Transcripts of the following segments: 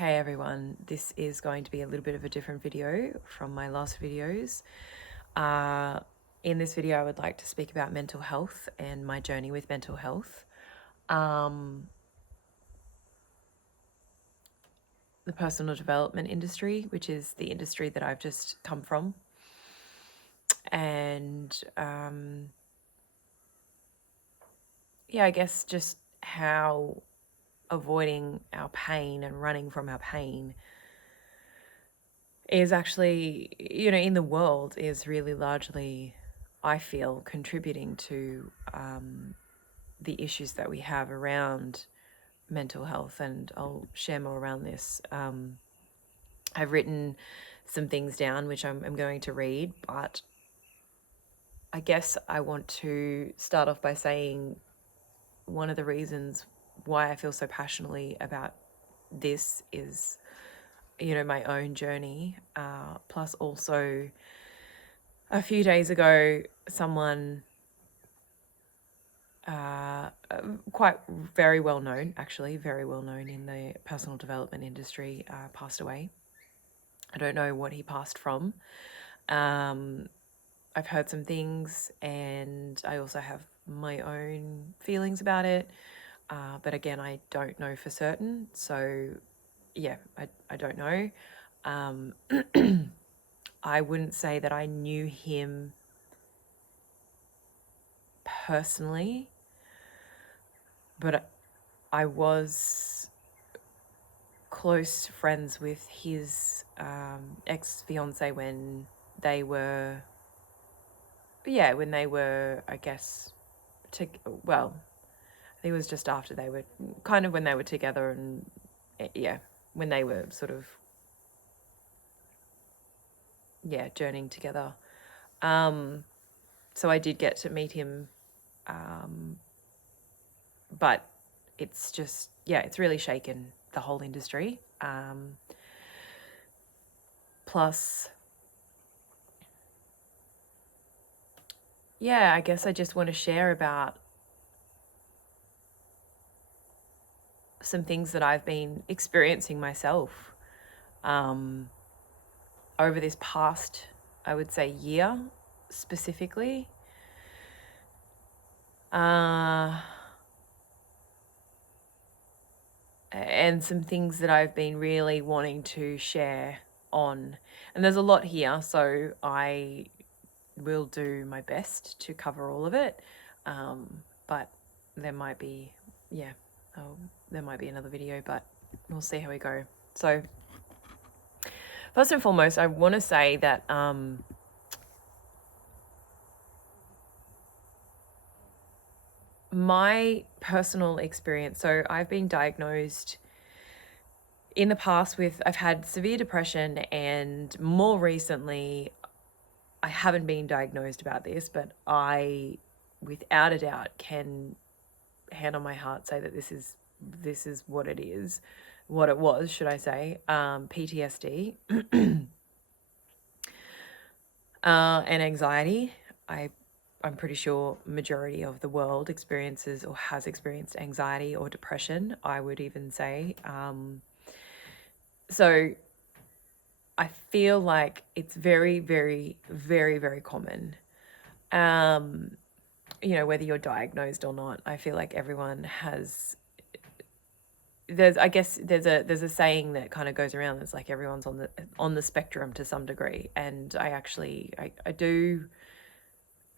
Hey everyone, this is going to be a little bit of a different video from my last videos. In this video, I would like to speak about mental health and my journey with mental health. The personal development industry, which is the industry that I've just come from. And I guess just how avoiding our pain and running from our pain is actually, in the world is really largely, I feel, contributing to the issues that we have around mental health. And I'll share more around this. I've written some things down, which I'm going to read, but I guess I want to start off by saying one of the reasons why I feel so passionately about this is my own journey, plus also a few days ago someone quite very well known in the personal development industry passed away. I don't know what he passed from. I've heard some things and I also have my own feelings about it, but again, I don't know for certain, so yeah, I don't know. I wouldn't say that I knew him personally, but I was close friends with his ex-fiance when they were, I guess, well, I think it was just after they were, kind of when they were together, and when they were sort of, journeying together. So I did get to meet him, but it's just, it's really shaken the whole industry. Plus, I guess I just want to share about some things that I've been experiencing myself over this past, I would say, year specifically. And some things that I've been really wanting to share on. And there's a lot here, so I will do my best to cover all of it. But there might be, there might be another video, but we'll see how we go. So first and foremost, I want to say that my personal experience, so I've been diagnosed in the past I've had severe depression, and more recently, I haven't been diagnosed about this, but I, without a doubt, can hand on my heart say that this is what it is, what it was, should I say, PTSD and anxiety. I'm pretty sure majority of the world experiences or has experienced anxiety or depression, I would even say. So I feel like it's very, very, very, very common. Whether you're diagnosed or not, I feel like everyone has, there's a saying that kind of goes around that's like everyone's on the spectrum to some degree. And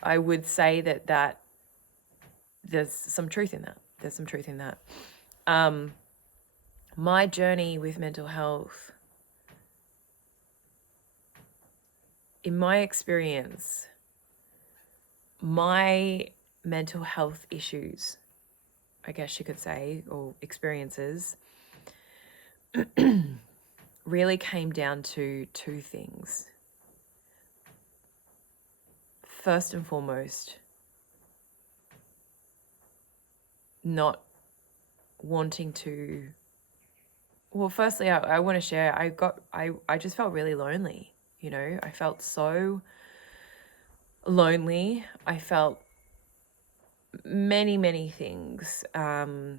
I would say that there's some truth in that. My journey with mental health, in my experience, my mental health issues, I guess you could say, or experiences, really came down to two things. First and foremost, not wanting to, well, firstly, I want to share, I just felt really lonely, I felt so lonely. I felt many, many things. I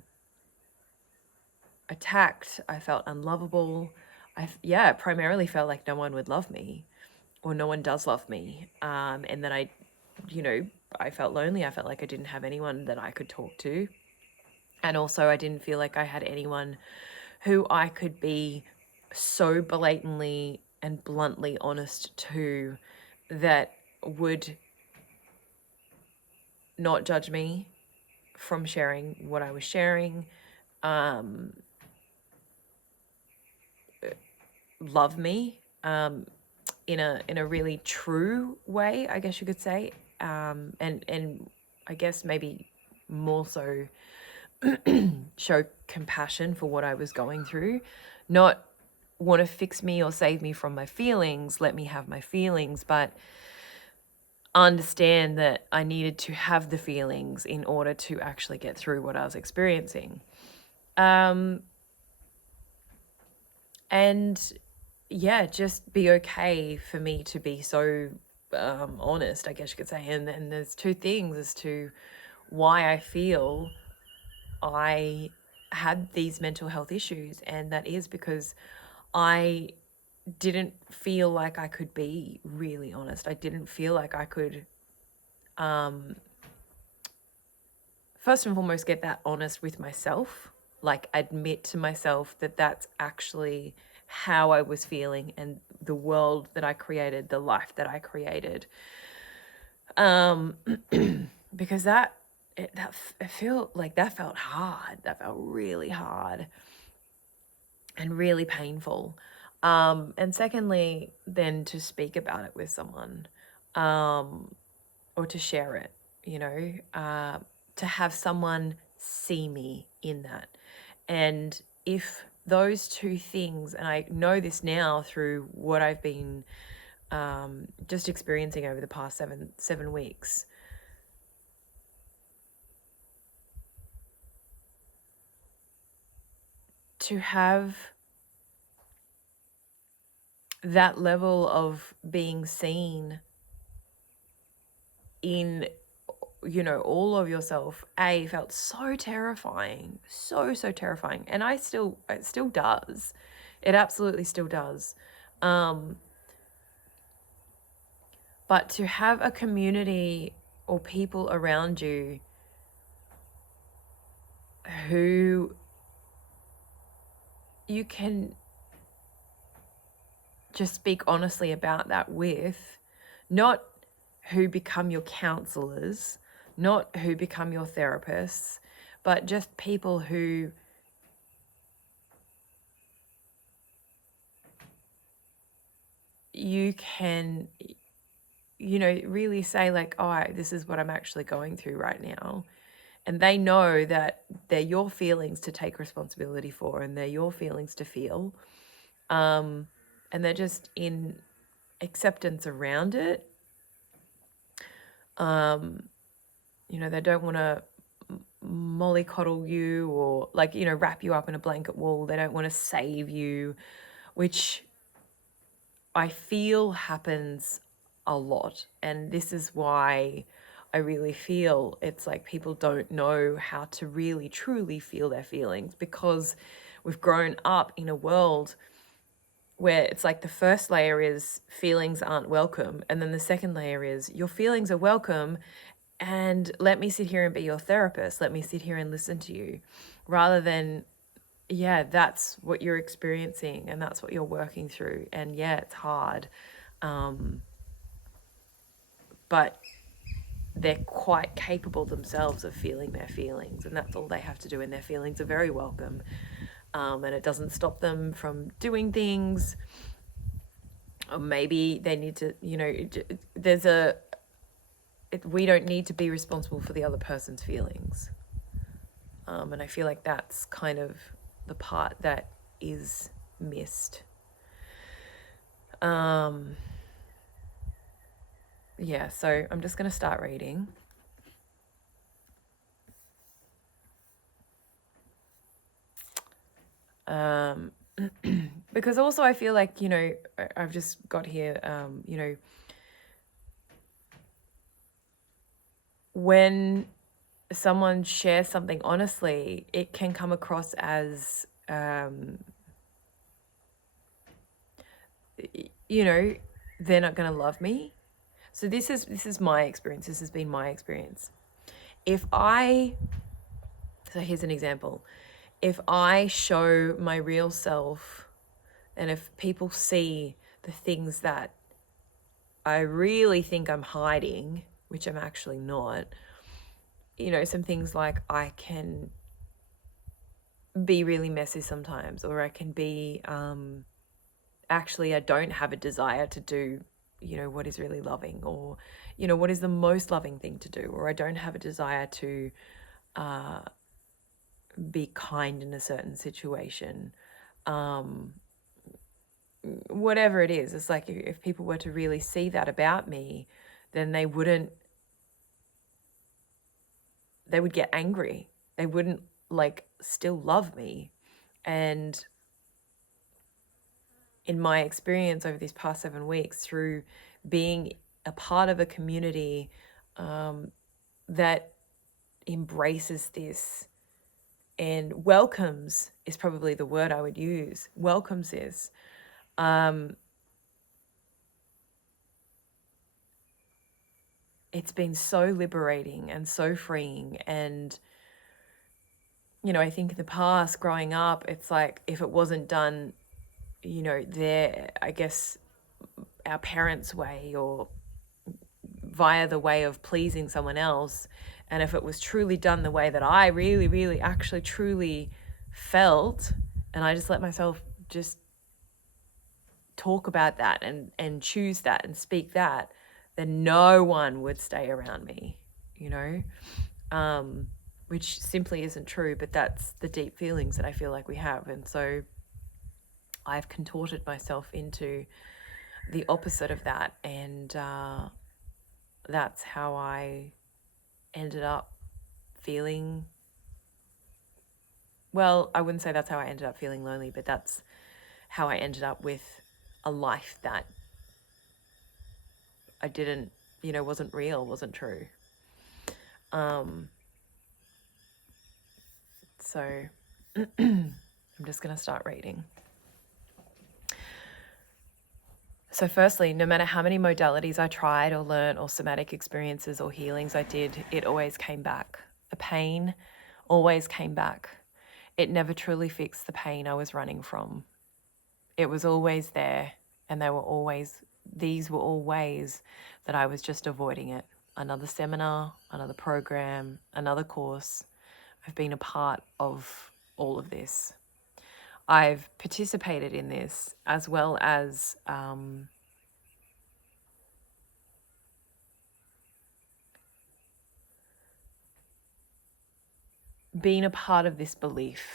attacked. I felt unlovable. Primarily felt like no one would love me, or no one does love me. And then I felt lonely. I felt like I didn't have anyone that I could talk to. And also I didn't feel like I had anyone who I could be so blatantly and bluntly honest to that would not judge me from sharing what I was sharing, love me in a really true way, I guess you could say, and I guess maybe more so show compassion for what I was going through, not want to fix me or save me from my feelings, let me have my feelings, but understand that I needed to have the feelings in order to actually get through what I was experiencing. And yeah, just be okay for me to be so honest, I guess you could say. And there's two things as to why I feel I had these mental health issues, and that is because I didn't feel like I could be really honest. I didn't feel like I could, first and foremost, get that honest with myself, like admit to myself that that's actually how I was feeling and the world that I created, the life that I created. Because I feel like that felt hard. That felt really hard and really painful. And secondly, then to speak about it with someone, or to share it, to have someone see me in that. And if those two things, and I know this now through what I've been just experiencing over the past seven weeks, to have that level of being seen in all of yourself, felt so terrifying, so terrifying. And it still does. It absolutely still does. But to have a community or people around you who you can just speak honestly about that with, not who become your counselors, not who become your therapists, but just people who you can, really say like, oh, this is what I'm actually going through right now. And they know that they're your feelings to take responsibility for, and they're your feelings to feel. And they're just in acceptance around it. They don't want to mollycoddle you or wrap you up in a blanket wool. They don't want to save you, which I feel happens a lot. And this is why I really feel it's like people don't know how to really truly feel their feelings, because we've grown up in a world where it's like the first layer is feelings aren't welcome, and then the second layer is your feelings are welcome, and let me sit here and be your therapist. Let me sit here and listen to you, rather than, yeah, that's what you're experiencing and that's what you're working through. And yeah, it's hard. But they're quite capable themselves of feeling their feelings, and that's all they have to do, and their feelings are very welcome. And it doesn't stop them from doing things. Or maybe they need to, we don't need to be responsible for the other person's feelings. And I feel like that's kind of the part that is missed. Yeah, so I'm just going to start reading. Because also I feel like, I've just got here, when someone shares something honestly, it can come across as you know, they're not going to love me. So this is my experience. This has been my experience. So here's an example. If I show my real self, and if people see the things that I really think I'm hiding, which I'm actually not, some things like I can be really messy sometimes, or I can be, actually, I don't have a desire to do, what is really loving, or, what is the most loving thing to do, or I don't have a desire to be kind in a certain situation. Whatever it is, it's like if people were to really see that about me, then they would get angry. They wouldn't still love me. And in my experience over these past 7 weeks, through being a part of a community that embraces this and welcomes, is probably the word I would use, welcomes this, it's been so liberating and so freeing. And I think in the past, growing up, it's like if it wasn't done, I guess our parents' way, or via the way of pleasing someone else, and if it was truly done the way that I really, really, actually, truly felt, and I just let myself just talk about that and choose that and speak that, then no one would stay around me, which simply isn't true, but that's the deep feelings that I feel like we have. And so I've contorted myself into the opposite of that, and that's how I ended up feeling, well, I wouldn't say that's how I ended up feeling lonely, but that's how I ended up with a life that I didn't, wasn't real, wasn't true. So I'm just going to start reading. So firstly, no matter how many modalities I tried or learnt, or somatic experiences or healings I did, it always came back. The pain always came back. It never truly fixed the pain I was running from. It was always there, and these were all ways that I was just avoiding it. Another seminar, another program, another course. I've been a part of all of this. I've participated in this, as well as being a part of this belief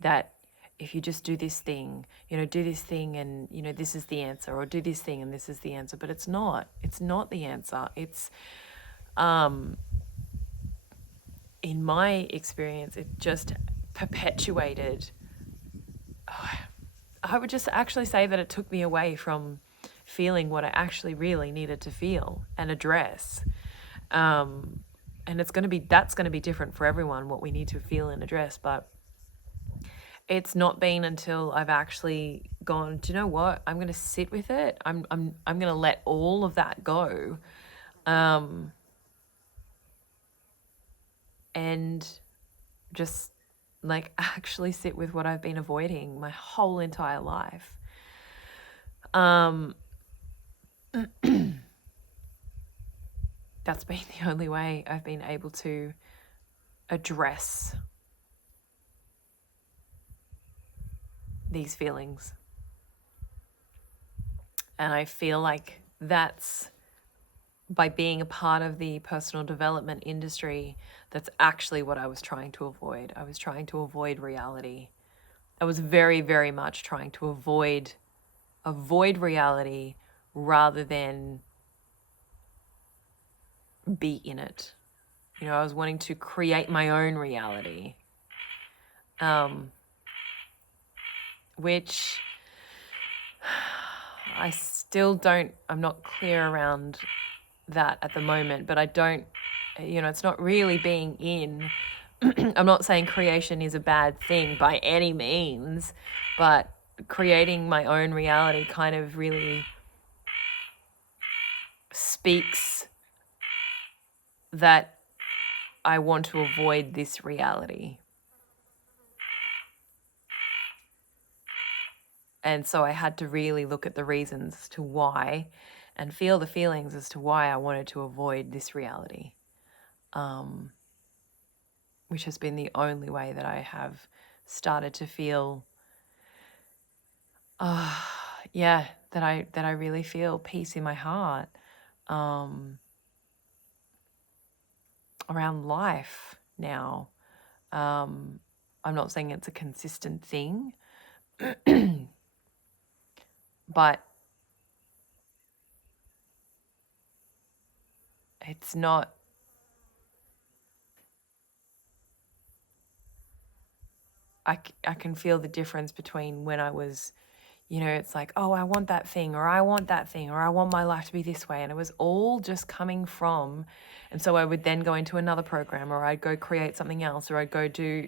that if you just do this thing, do this thing and, this is the answer, or do this thing and this is the answer. But it's not. It's not the answer. It's, in my experience, it just perpetuated. I would just actually say that it took me away from feeling what I actually really needed to feel and address. And that's going to be different for everyone, what we need to feel and address. But it's not been until I've actually gone, do you know what? I'm going to sit with it. I'm going to let all of that go. And just actually sit with what I've been avoiding my whole entire life. That's been the only way I've been able to address these feelings. And I feel like that's by being a part of the personal development industry, that's actually what I was trying to avoid. I was trying to avoid reality. I was very, very much trying to avoid reality rather than be in it. I was wanting to create my own reality, which I still don't, I'm not clear around that at the moment, but I don't, it's not really being in, I'm not saying creation is a bad thing by any means, but creating my own reality kind of really speaks that I want to avoid this reality. And so I had to really look at the reasons as to why and feel the feelings as to why I wanted to avoid this reality, which has been the only way that I have started to feel, that I really feel peace in my heart around life now. I'm not saying it's a consistent thing, but it's not. I can feel the difference between when I was, it's like, oh, I want that thing, or I want that thing, or I want my life to be this way. And it was all just coming from, and so I would then go into another program, or I'd go create something else, or I'd go do,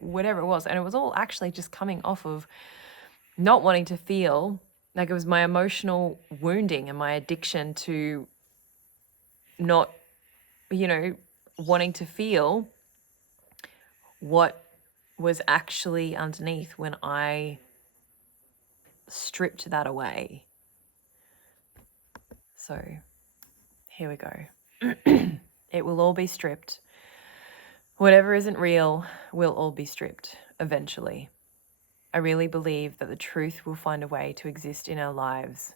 whatever it was. And it was all actually just coming off of not wanting to feel like it was my emotional wounding and my addiction to not, wanting to feel what was actually underneath when I stripped that away. So here we go. It will all be stripped. Whatever isn't real will all be stripped eventually. I really believe that the truth will find a way to exist in our lives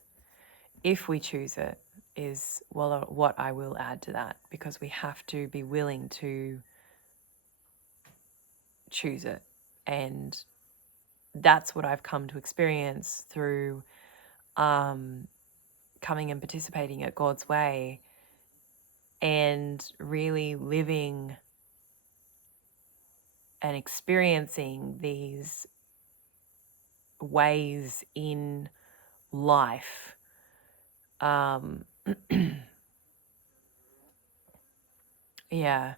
if we choose it, is what I will add to that, because we have to be willing to choose it. And that's what I've come to experience through coming and participating at God's Way and really living and experiencing these ways in life. Yeah.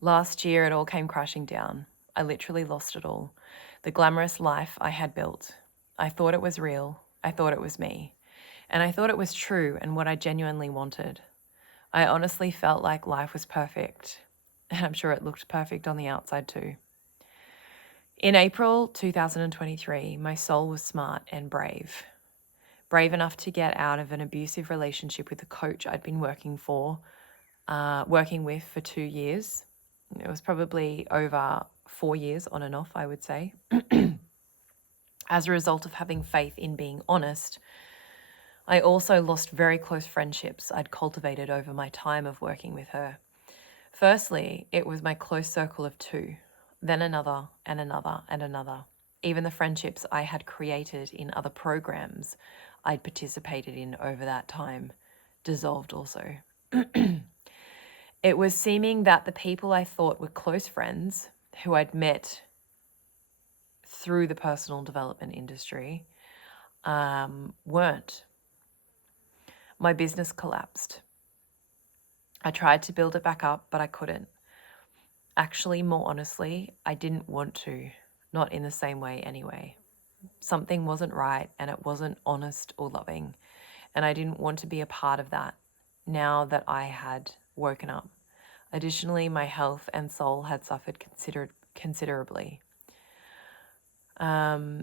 Last year, it all came crashing down. I literally lost it all. The glamorous life I had built. I thought it was real. I thought it was me. And I thought it was true and what I genuinely wanted. I honestly felt like life was perfect. And I'm sure it looked perfect on the outside too. In April 2023, my soul was smart and brave. Brave enough to get out of an abusive relationship with a coach I'd been working with for 2 years. It was probably over 4 years on and off, I would say. As a result of having faith in being honest, I also lost very close friendships I'd cultivated over my time of working with her. Firstly, it was my close circle of 2, then another and another and another. Even the friendships I had created in other programs I'd participated in over that time dissolved also. It was seeming that the people I thought were close friends, who I'd met through the personal development industry, weren't. My business collapsed. I tried to build it back up, but I couldn't. Actually, more honestly, I didn't want to, not in the same way anyway. Something wasn't right and it wasn't honest or loving, and I didn't want to be a part of that now that I had woken up. Additionally, my health and soul had suffered considerably. I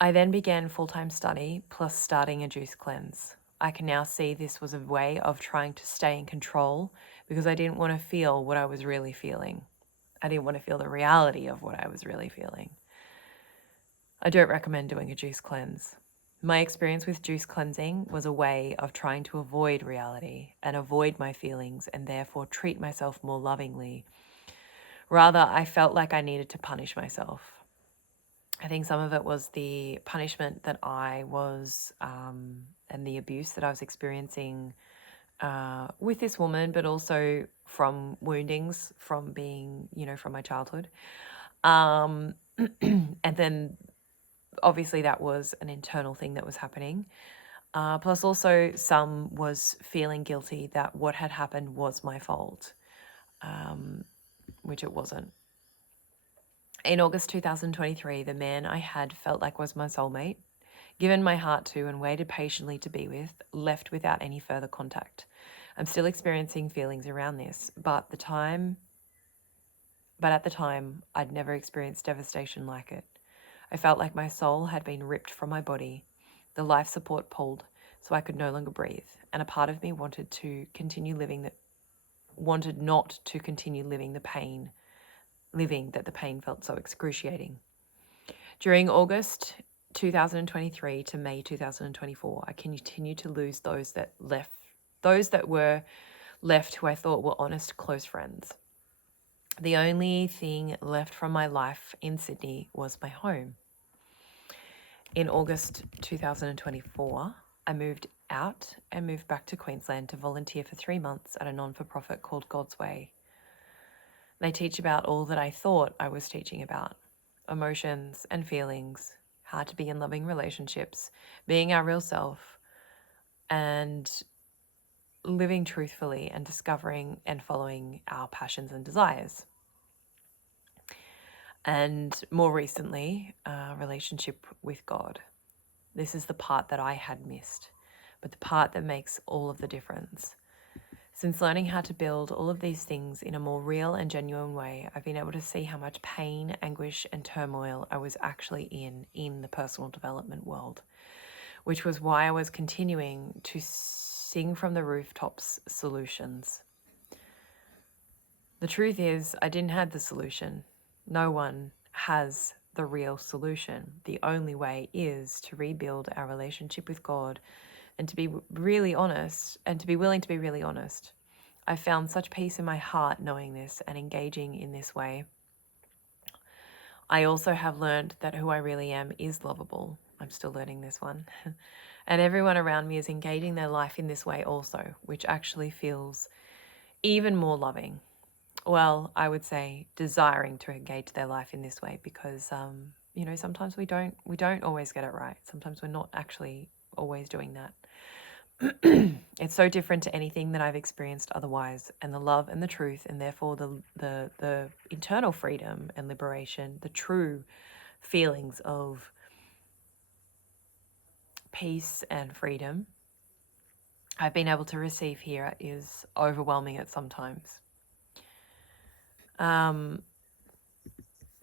then began full-time study plus starting a juice cleanse. I can now see this was a way of trying to stay in control because I didn't want to feel what I was really feeling. I didn't want to feel the reality of what I was really feeling. I don't recommend doing a juice cleanse. My experience with juice cleansing was a way of trying to avoid reality and avoid my feelings and therefore treat myself more lovingly. Rather, I felt like I needed to punish myself. I think some of it was the punishment that I was and the abuse that I was experiencing with this woman, but also from woundings from being, from my childhood. And then obviously that was an internal thing that was happening. Plus also some was feeling guilty that what had happened was my fault, which it wasn't. In August 2023, the man I had felt like was my soulmate, given my heart to and waited patiently to be with, left without any further contact. I'm still experiencing feelings around this, but at the time, I'd never experienced devastation like it. I felt like my soul had been ripped from my body, the life support pulled, so I could no longer breathe, and a part of me wanted not to continue living that the pain felt so excruciating. During August 2023 to May 2024, I continued to lose those that were left who I thought were honest, close friends. The only thing left from my life in Sydney was my home. In August 2024, I moved out and moved back to Queensland to volunteer for 3 months at a non-for-profit called God's Way. They teach about all that I thought I was teaching about: emotions and feelings, how to be in loving relationships, being our real self, and living truthfully and discovering and following our passions and desires. And more recently, relationship with God. This is the part that I had missed, but the part that makes all of the difference. Since learning how to build all of these things in a more real and genuine way, I've been able to see how much pain, anguish, and turmoil I was actually in the personal development world, which was why I was continuing to sing from the rooftops solutions. The truth is, I didn't have the solution. No one has the real solution. The only way is to rebuild our relationship with God and to be really honest and to be willing to be really honest. I found such peace in my heart knowing this and engaging in this way. I also have learned that who I really am is lovable. I'm still learning this one. And everyone around me is engaging their life in this way also, which actually feels even more loving. Well, I would say desiring to engage their life in this way because, sometimes we don't always get it right. Sometimes we're not actually always doing that. It's so different to anything that I've experienced otherwise, and the love and the truth, and therefore the internal freedom and liberation, the true feelings of peace and freedom I've been able to receive here is overwhelming at some times.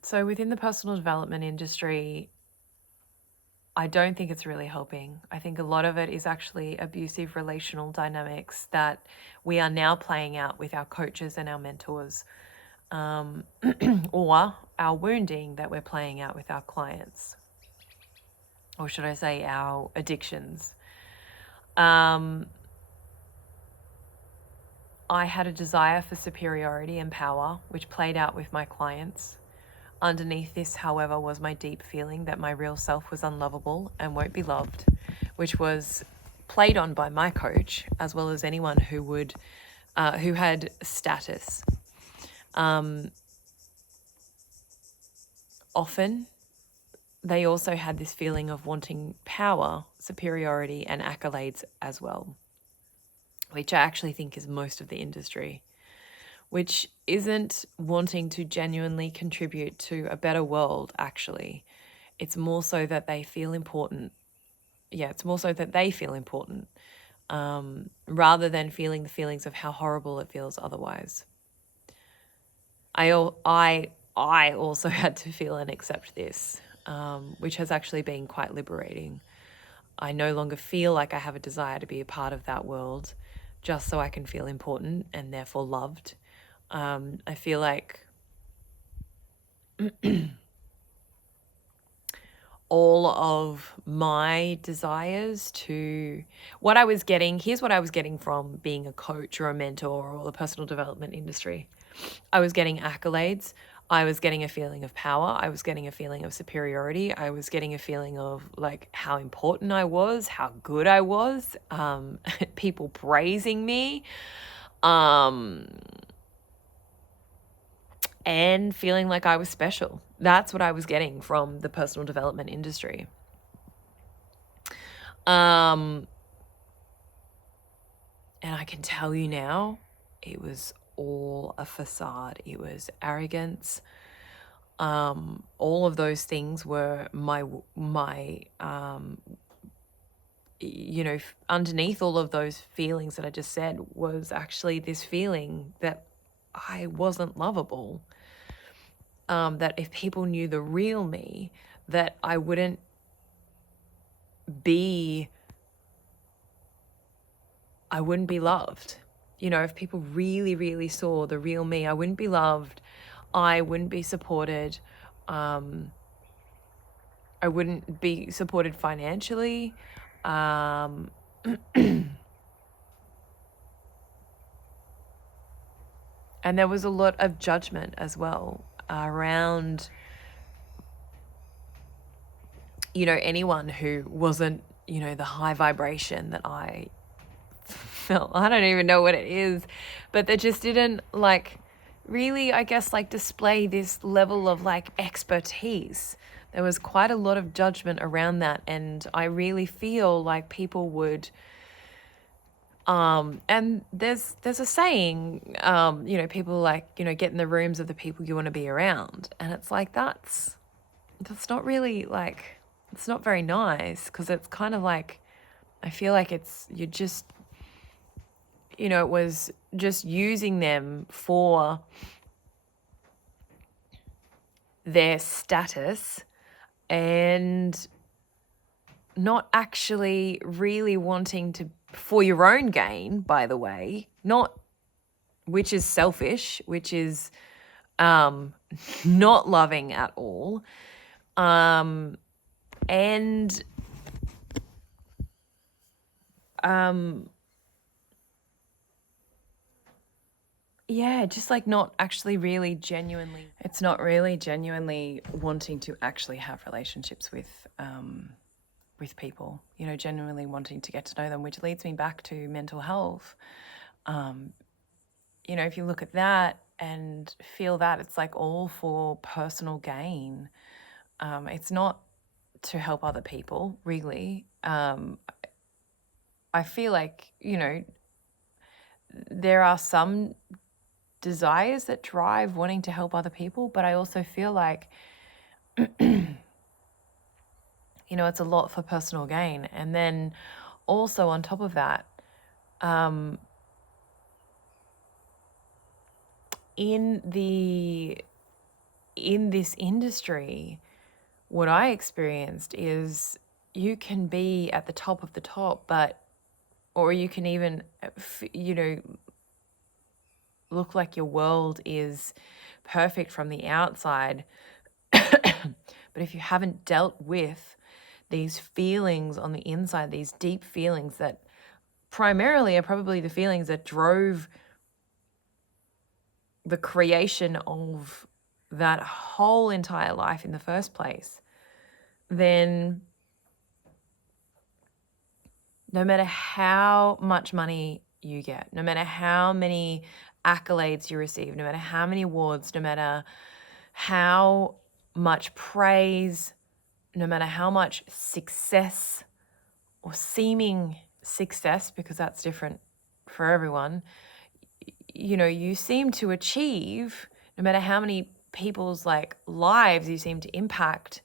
So within the personal development industry, I don't think it's really helping. I think a lot of it is actually abusive relational dynamics that we are now playing out with our coaches and our mentors, or our wounding that we're playing out with our clients, or should I say our addictions. I had a desire for superiority and power, which played out with my clients. Underneath this, however, was my deep feeling that my real self was unlovable and won't be loved, which was played on by my coach as well as anyone who had status. Often, they also had this feeling of wanting power, superiority, and accolades as well, which I actually think is most of the industry, which isn't wanting to genuinely contribute to a better world, actually. It's more so that they feel important. Yeah, it's more so that they feel important, rather than feeling the feelings of how horrible it feels otherwise. I also had to feel and accept this, which has actually been quite liberating. I no longer feel like I have a desire to be a part of that world just so I can feel important and therefore loved. I feel like all of my desires to here's what I was getting from being a coach or a mentor or the personal development industry. I was getting accolades. I was getting a feeling of power. I was getting a feeling of superiority. I was getting a feeling of like how important I was, how good I was, people praising me, and feeling like I was special. That's what I was getting from the personal development industry. And I can tell you now, it was all a facade. It was arrogance. All of those things were underneath all of those feelings that I just said was actually this feeling that I wasn't lovable. That if people knew the real me, that I wouldn't be loved. If people really, really saw the real me, I wouldn't be loved. I wouldn't be supported. I wouldn't be supported financially. And there was a lot of judgment as well around, anyone who wasn't, the high vibration that I felt. I don't even know what it is, but they just didn't really, I guess, display this level of expertise. There was quite a lot of judgment around that, and I really feel like people would and there's a saying, people get in the rooms of the people you want to be around, and it's that's not really it's not very nice, because it's kind of I feel like you're just it was just using them for their status and not actually really wanting to, for your own gain, by the way, which is selfish, which is not loving at all. And yeah, just not actually really genuinely, it's not really genuinely wanting to actually have relationships with people, genuinely wanting to get to know them, which leads me back to mental health. If you look at that and feel that, it's all for personal gain. It's not to help other people, really. I feel like, there are some desires that drive wanting to help other people, but I also feel like, it's a lot for personal gain. And then also on top of that, in this industry, what I experienced is you can be at the top of the top, or you can even, look like your world is perfect from the outside. But if you haven't dealt with these feelings on the inside, these deep feelings that primarily are probably the feelings that drove the creation of that whole entire life in the first place, then no matter how much money you get, no matter how many accolades you receive, no matter how many awards, no matter how much praise, no matter how much success or seeming success, because that's different for everyone, you seem to achieve, no matter how many people's lives you seem to impact,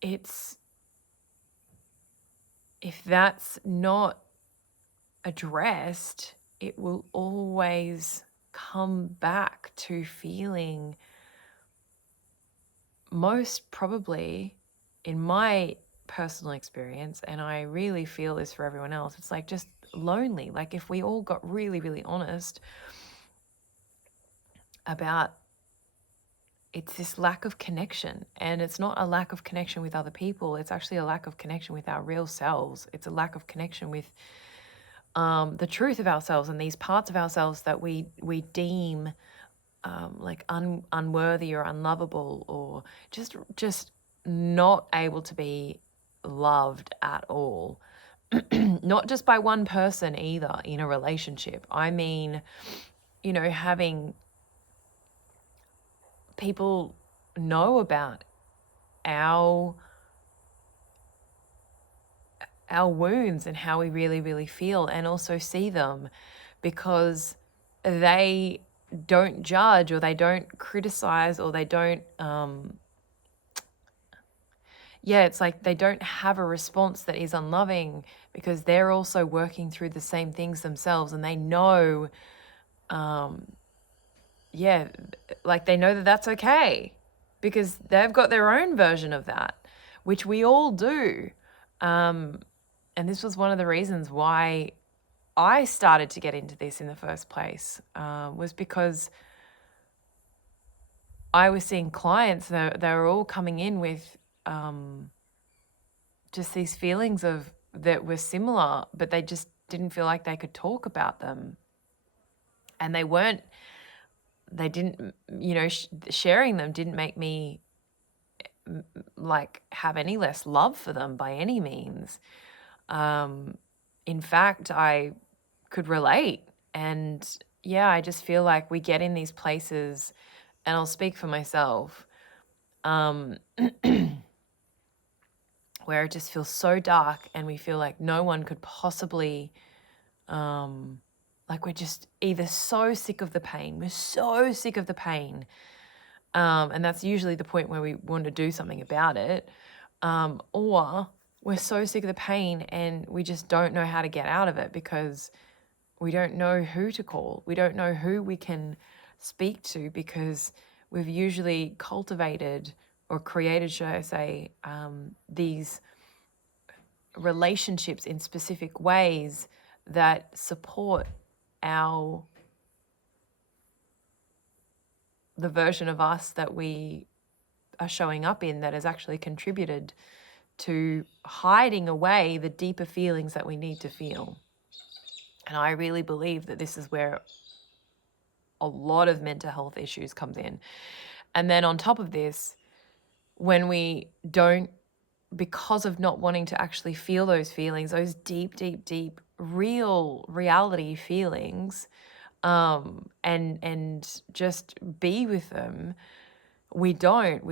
if that's not addressed, it will always come back to feeling, most probably, in my personal experience, and I really feel this for everyone else, it's just lonely. If we all got really, really honest about, it's this lack of connection, and it's not a lack of connection with other people, it's actually a lack of connection with our real selves. It's a lack of connection with the truth of ourselves, and these parts of ourselves that we deem unworthy or unlovable, or just not able to be loved at all. Not just by one person either in a relationship. I mean, having people know about our our wounds and how we really, really feel, and also see them, because they don't judge, or they don't criticize, or they don't, it's like they don't have a response that is unloving, because they're also working through the same things themselves, and they know, like they know that that's okay, because they've got their own version of that, which we all do. And this was one of the reasons why I started to get into this in the first place, was because I was seeing clients that they were all coming in with just these feelings of that were similar, but they just didn't feel like they could talk about them. And they didn't, sharing them didn't make me like have any less love for them by any means. In fact, I could relate. And yeah, I just feel like we get in these places, and I'll speak for myself, where it just feels so dark, and we feel like no one could possibly, like we're just either so sick of the pain, and that's usually the point where we want to do something about it, or we're so sick of the pain and we just don't know how to get out of it, because we don't know who to call. We don't know who we can speak to, because we've usually cultivated or created, should I say, these relationships in specific ways that support the version of us that we are showing up in, that has actually contributed to hiding away the deeper feelings that we need to feel. And I really believe that this is where a lot of mental health issues comes in. And then on top of this, when we don't, because of not wanting to actually feel those feelings, those deep, deep, deep, real reality feelings, and just be with them, we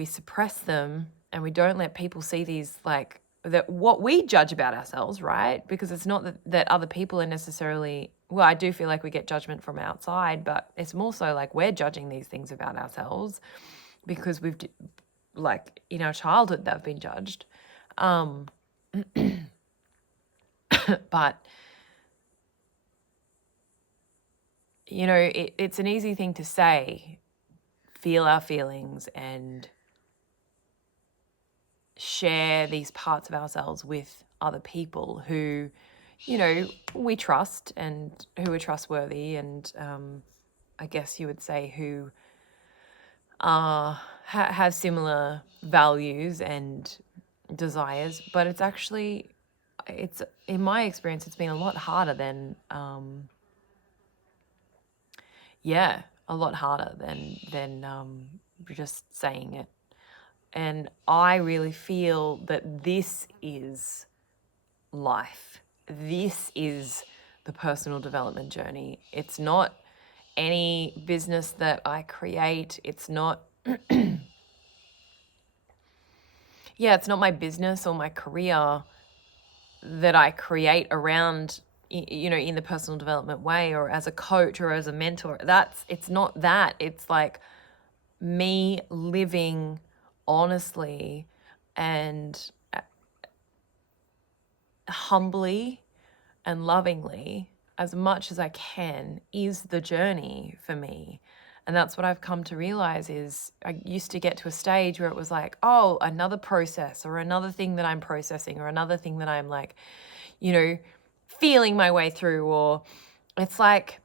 suppress them, and we don't let people see these, like, that what we judge about ourselves, right? Because it's not that other people are necessarily, well, I do feel like we get judgment from outside, but it's more so like we're judging these things about ourselves because we've, like, in our childhood, they've been judged. But it's an easy thing to say, feel our feelings and share these parts of ourselves with other people who, we trust and who are trustworthy, and I guess you would say who have similar values and desires. But it's actually, in my experience, it's been a lot harder than a lot harder than just saying it. And I really feel that this is life. This is the personal development journey. It's not any business that I create. It's not, it's not my business or my career that I create around, in the personal development way, or as a coach or as a mentor. It's not that. It's like me living honestly and humbly and lovingly as much as I can is the journey for me. And that's what I've come to realize is I used to get to a stage where it was like, oh, another process or another thing that I'm processing or another thing that I'm like, feeling my way through, or it's like,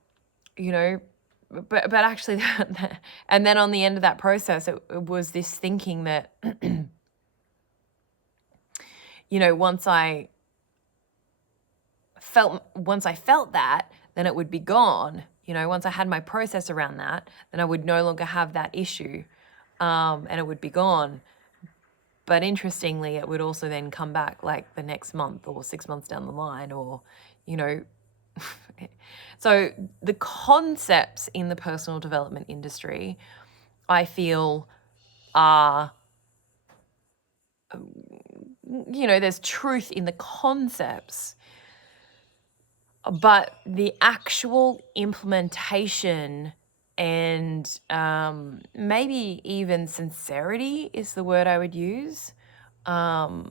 but actually and then on the end of that process, it was this thinking that, once I felt that, then it would be gone. Once I had my process around that, then I would no longer have that issue, and it would be gone. But interestingly, it would also then come back like the next month or 6 months down the line, or, so the concepts in the personal development industry, I feel, are there's truth in the concepts, but the actual implementation and maybe even sincerity is the word I would use. The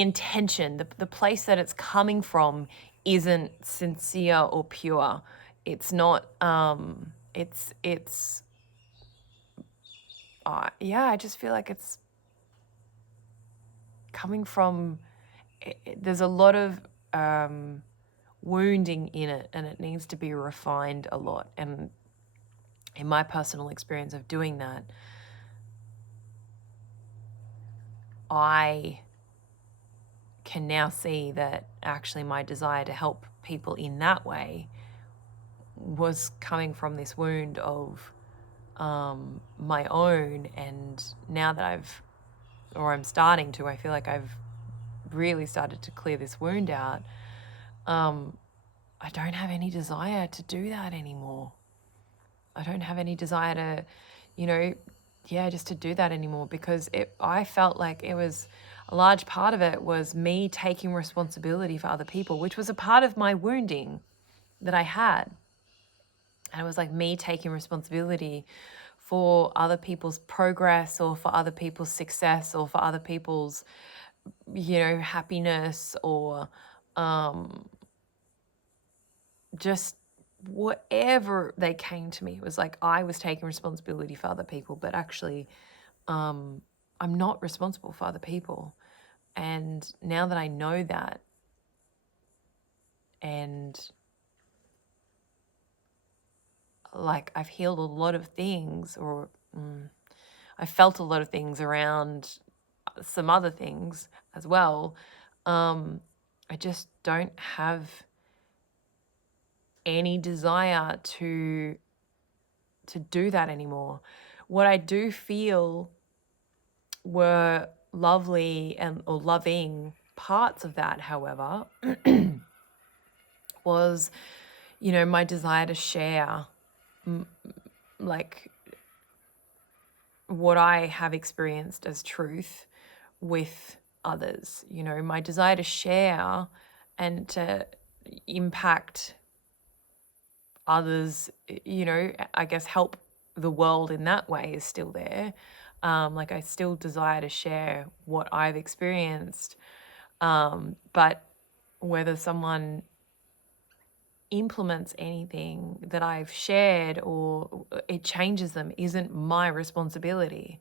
intention, the place that it's coming from isn't sincere or pure. It's not, I just feel like it's coming from, there's a lot of wounding in it, and it needs to be refined a lot. And in my personal experience of doing that, I can now see that actually my desire to help people in that way was coming from this wound of my own. And now that I'm starting to, I feel like I've really started to clear this wound out. I don't have any desire to do that anymore. I don't have any desire to, just to do that anymore, because I felt like it was a large part of it was me taking responsibility for other people, which was a part of my wounding that I had. And it was like me taking responsibility for other people's progress, or for other people's success, or for other people's, happiness, or just whatever they came to me. It was like I was taking responsibility for other people, but actually I'm not responsible for other people. And now that I know that, and like I've healed a lot of things, or I felt a lot of things around some other things as well, I just don't have any desire to do that anymore. What I do feel were lovely or loving parts of that, however, was, my desire to share like what I have experienced as truth with others. My desire to share and to impact others, I guess help the world in that way is still there. Like I still desire to share what I've experienced, but whether someone implements anything that I've shared or it changes them isn't my responsibility.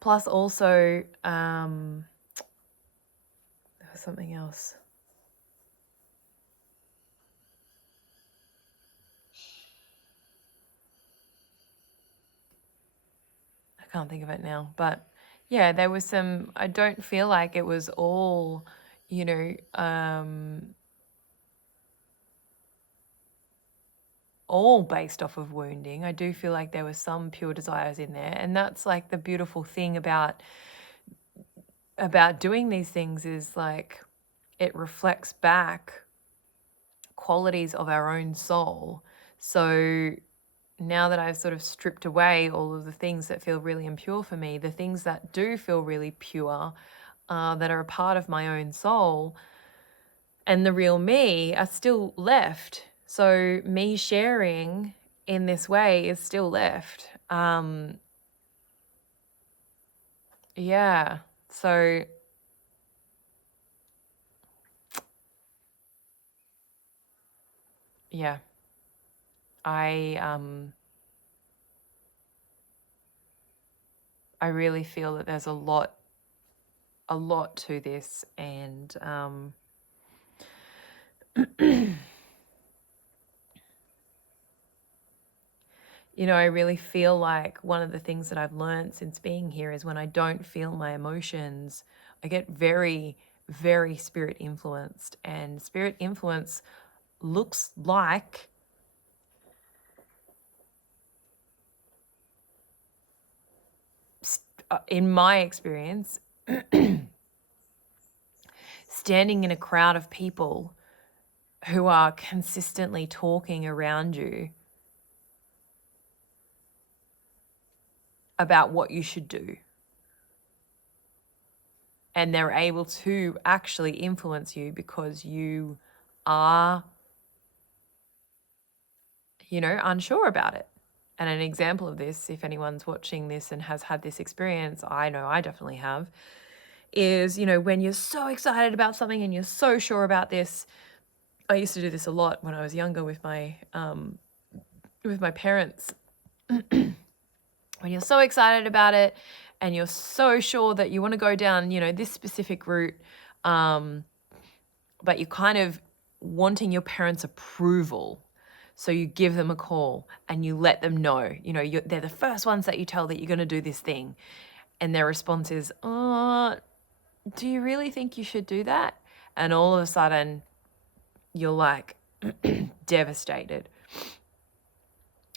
Plus also, there was something else. I can't think of it now, but yeah, there was some, I don't feel like it was all, all based off of wounding. I do feel like there was some pure desires in there. And that's like the beautiful thing about doing these things, is like it reflects back qualities of our own soul. So now that I've sort of stripped away all of the things that feel really impure for me, the things that do feel really pure, that are a part of my own soul and the real me, are still left. So me sharing in this way is still left. Yeah. So yeah, I really feel that there's a lot to this, and I really feel like one of the things that I've learned since being here is when I don't feel my emotions, I get very, very spirit influenced. And spirit influence looks like in my experience, standing in a crowd of people who are consistently talking around you about what you should do. And they're able to actually influence you because you are, unsure about it. And an example of this, if anyone's watching this and has had this experience, I know I definitely have, is, when you're so excited about something and you're so sure about this. I used to do this a lot when I was younger with my parents. When you're so excited about it and you're so sure that you want to go down, this specific route, but you're kind of wanting your parents' approval. So you give them a call and you let them know, they're the first ones that you tell that you're going to do this thing. And their response is, oh, do you really think you should do that? And all of a sudden you're like devastated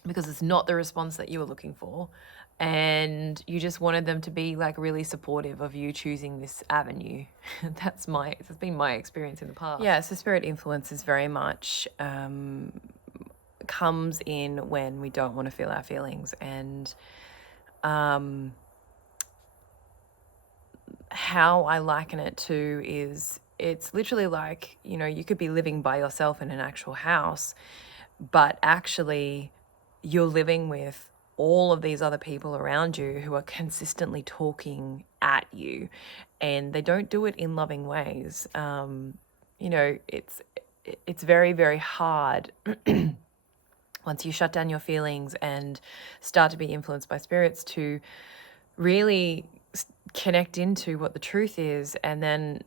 because it's not the response that you were looking for. And you just wanted them to be like really supportive of you choosing this avenue. That's been my experience in the past. Yeah, so spirit influence is very much comes in when we don't want to feel our feelings. And how I liken it to is it's literally like, you could be living by yourself in an actual house, but actually you're living with all of these other people around you who are consistently talking at you, and they don't do it in loving ways. It's very, very hard once you shut down your feelings and start to be influenced by spirits to really connect into what the truth is and then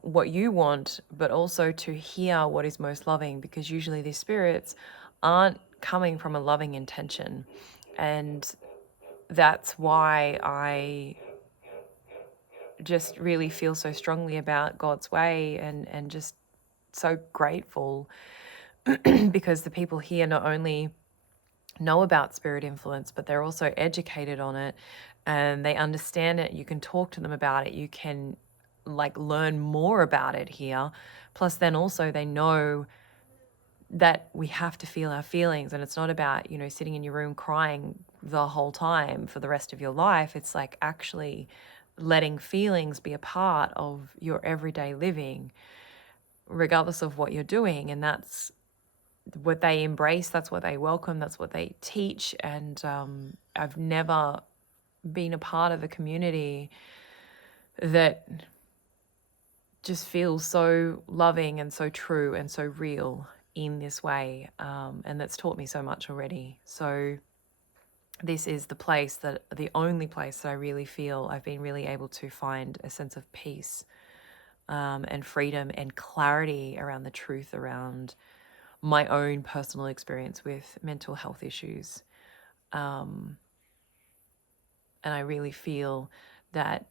what you want, but also to hear what is most loving, because usually these spirits aren't coming from a loving intention. And that's why I just really feel so strongly about God's way and just so grateful because the people here not only know about spirit influence, but they're also educated on it and they understand it. You can talk to them about it. You can learn more about it here. Plus then also they know that we have to feel our feelings, and it's not about, sitting in your room crying the whole time for the rest of your life. It's like actually letting feelings be a part of your everyday living, regardless of what you're doing. And that's what they embrace, that's what they welcome, that's what they teach. And I've never been a part of a community that just feels so loving and so true and so real in this way, and that's taught me so much already. So this is the only place that I really feel I've been really able to find a sense of peace and freedom and clarity around the truth around my own personal experience with mental health issues. And I really feel that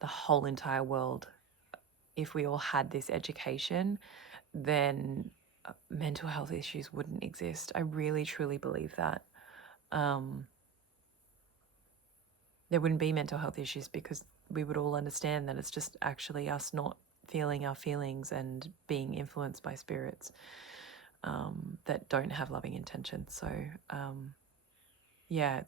the whole entire world, if we all had this education, then mental health issues wouldn't exist. I really, truly believe that. There wouldn't be mental health issues because we would all understand that it's just actually us not feeling our feelings and being influenced by spirits that don't have loving intentions. So, yeah, it's